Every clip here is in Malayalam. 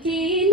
ಕೆ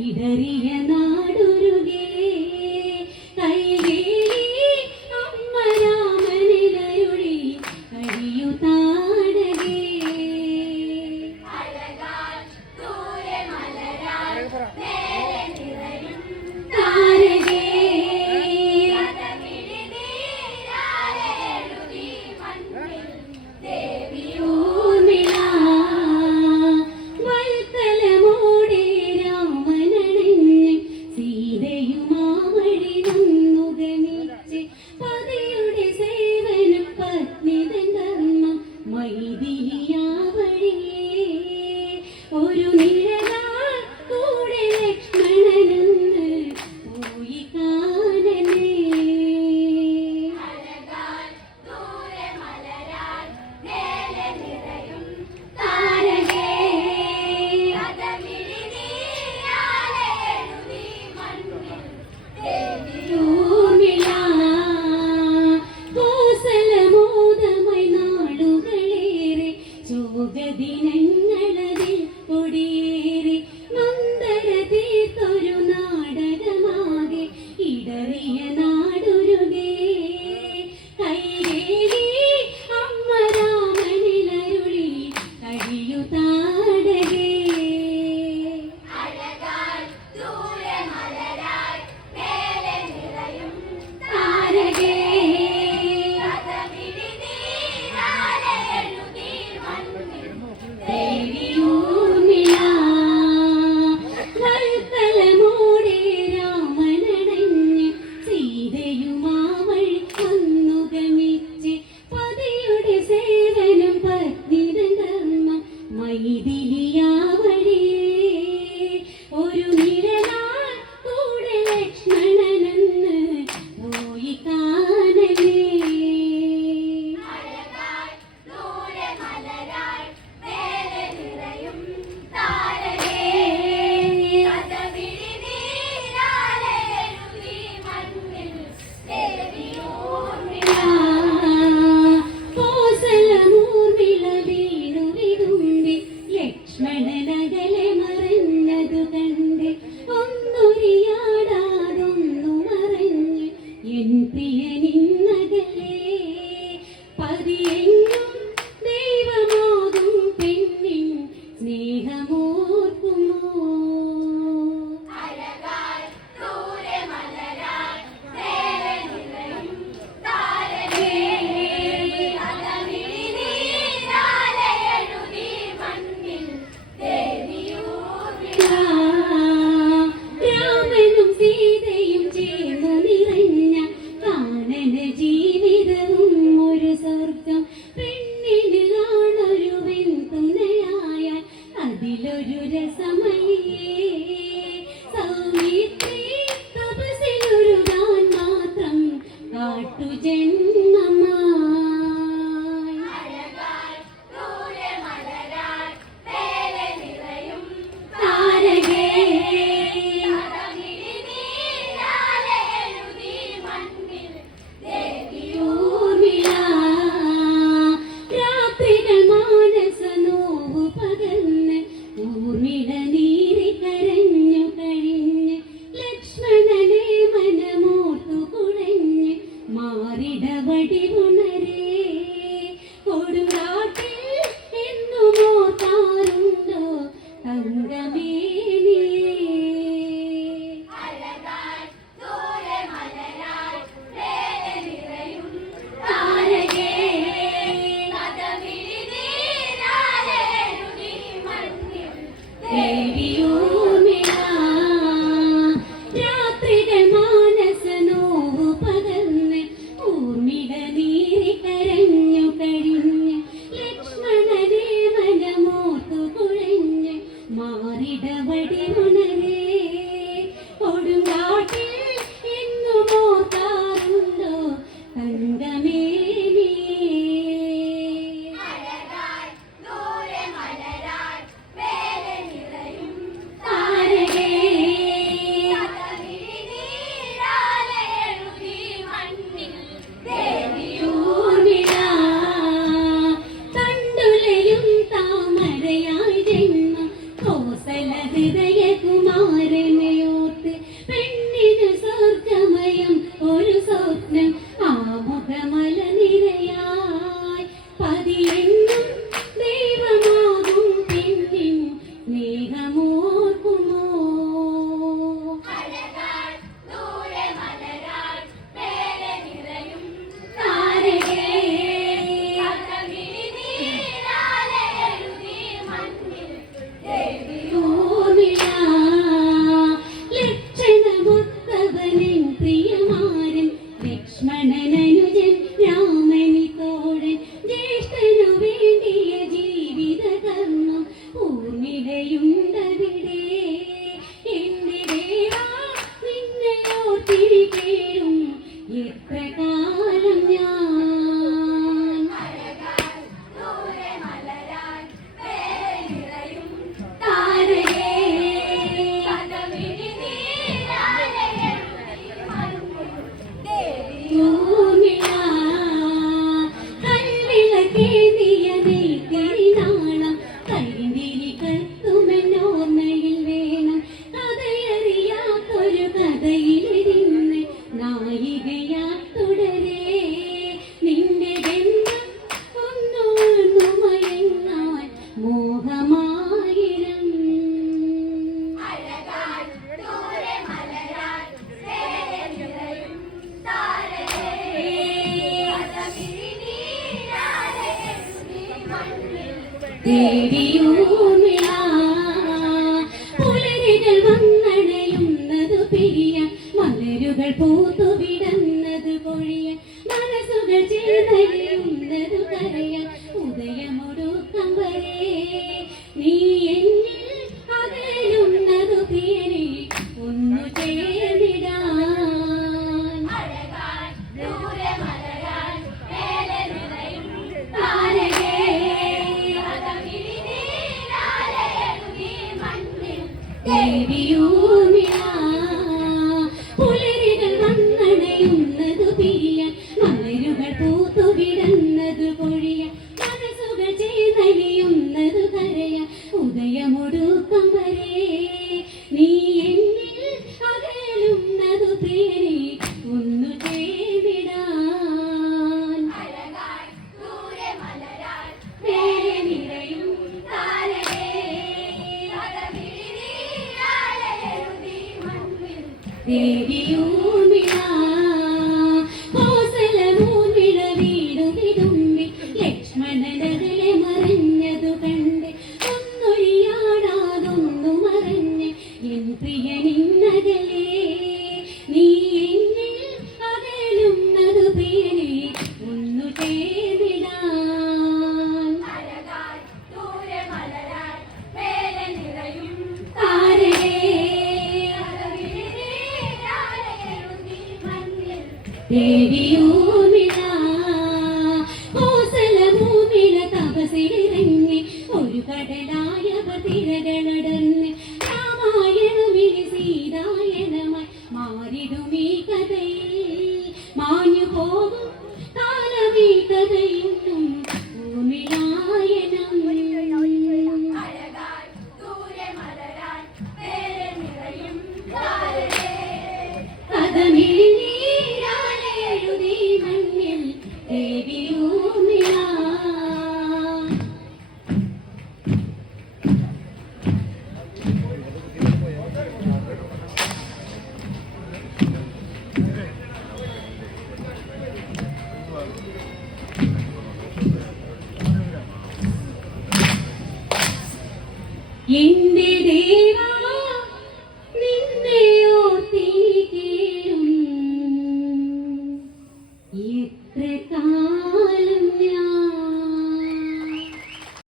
ഇടറിയ നാടൊരുകേ പേരും എത്ര ദേവിയും വിരിയൂനിലാ ദേവിയും ഭൂമിട. കോസല ഭൂമിട തപസിലിറങ്ങി ഒരു കടലായ തിരകളടർന്ന് രാമായണമിനി സീതായണമായി മാറിടുമീ കഥയിൽ. മാഞ്ഞു പോകും കാലമീ കഥയിൽ.